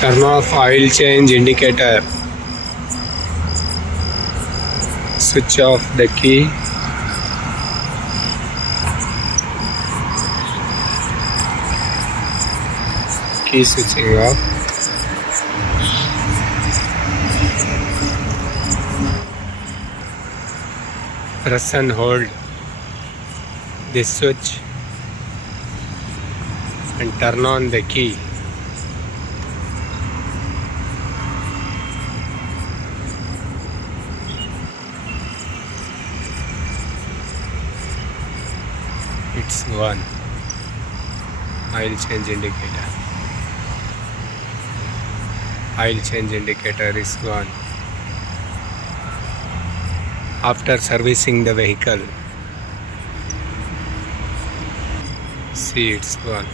Turn off oil change indicator. Switch off the key. Key switching off. Press and hold this switch and turn on the key. It's on. Oil change indicator. Oil change indicator is gone. After servicing the vehicle, see, it's gone.